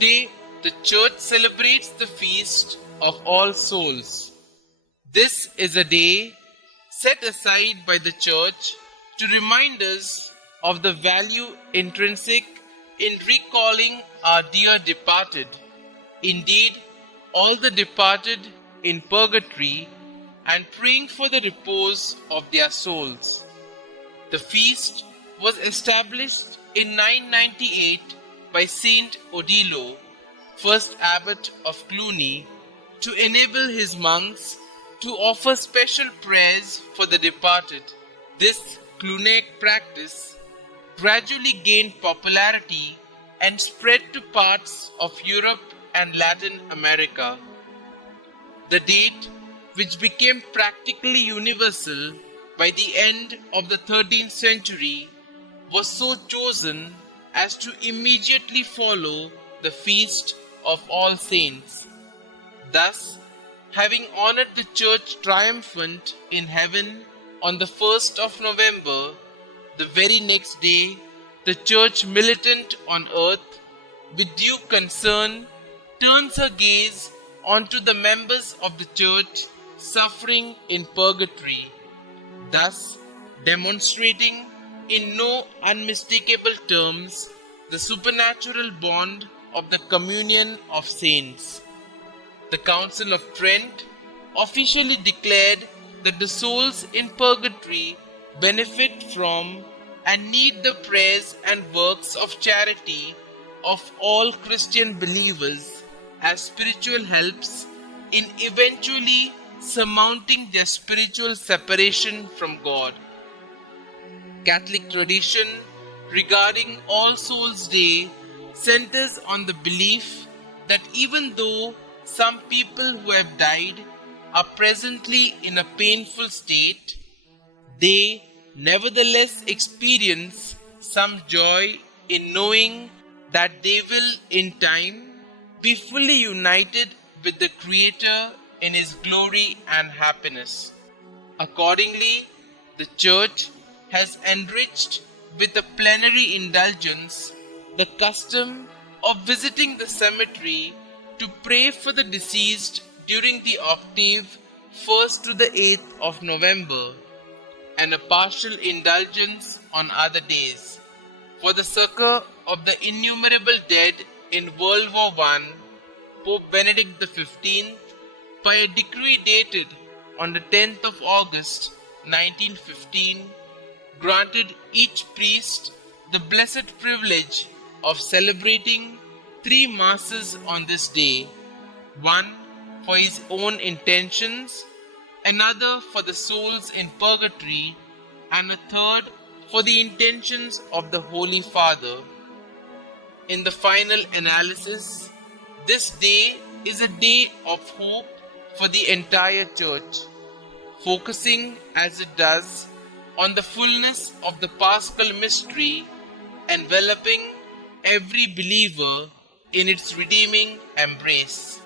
Today, the Church celebrates the Feast of All Souls. This is a day set aside by the Church to remind us of the value intrinsic in recalling our dear departed. Indeed, all the departed in purgatory, and praying for the repose of their souls. The feast was established in 998 by Saint Odilo, first abbot of Cluny, to enable his monks to offer special prayers for the departed. This Cluniac practice gradually gained popularity and spread to parts of Europe and Latin America. The date, which became practically universal by the end of the 13th century, was so chosen as to immediately follow the Feast of All Saints. Thus, having honored the Church triumphant in heaven on the 1st of November, the very next day, the Church militant on earth, with due concern, turns her gaze onto the members of the Church suffering in purgatory, thus demonstrating in no unmistakable terms the supernatural bond of the communion of saints. The Council of Trent officially declared that the souls in purgatory benefit from and need the prayers and works of charity of all Christian believers as spiritual helps in eventually surmounting their spiritual separation from God. Catholic tradition regarding All Souls' Day centers on the belief that even though some people who have died are presently in a painful state, they nevertheless experience some joy in knowing that they will in time be fully united with the Creator in His glory and happiness. Accordingly, the Church has enriched with a plenary indulgence the custom of visiting the cemetery to pray for the deceased during the octave 1st to the 8th of November, and a partial indulgence on other days. For the succor of the innumerable dead in World War I, Pope Benedict XV, by a decree dated on the 10th of August 1915, granted each priest the blessed privilege of celebrating 3 masses on this day, one for his own intentions, another for the souls in purgatory, and a third for the intentions of the Holy Father. In the final analysis, this day is a day of hope for the entire Church, focusing as it does on the fullness of the Paschal mystery, enveloping every believer in its redeeming embrace.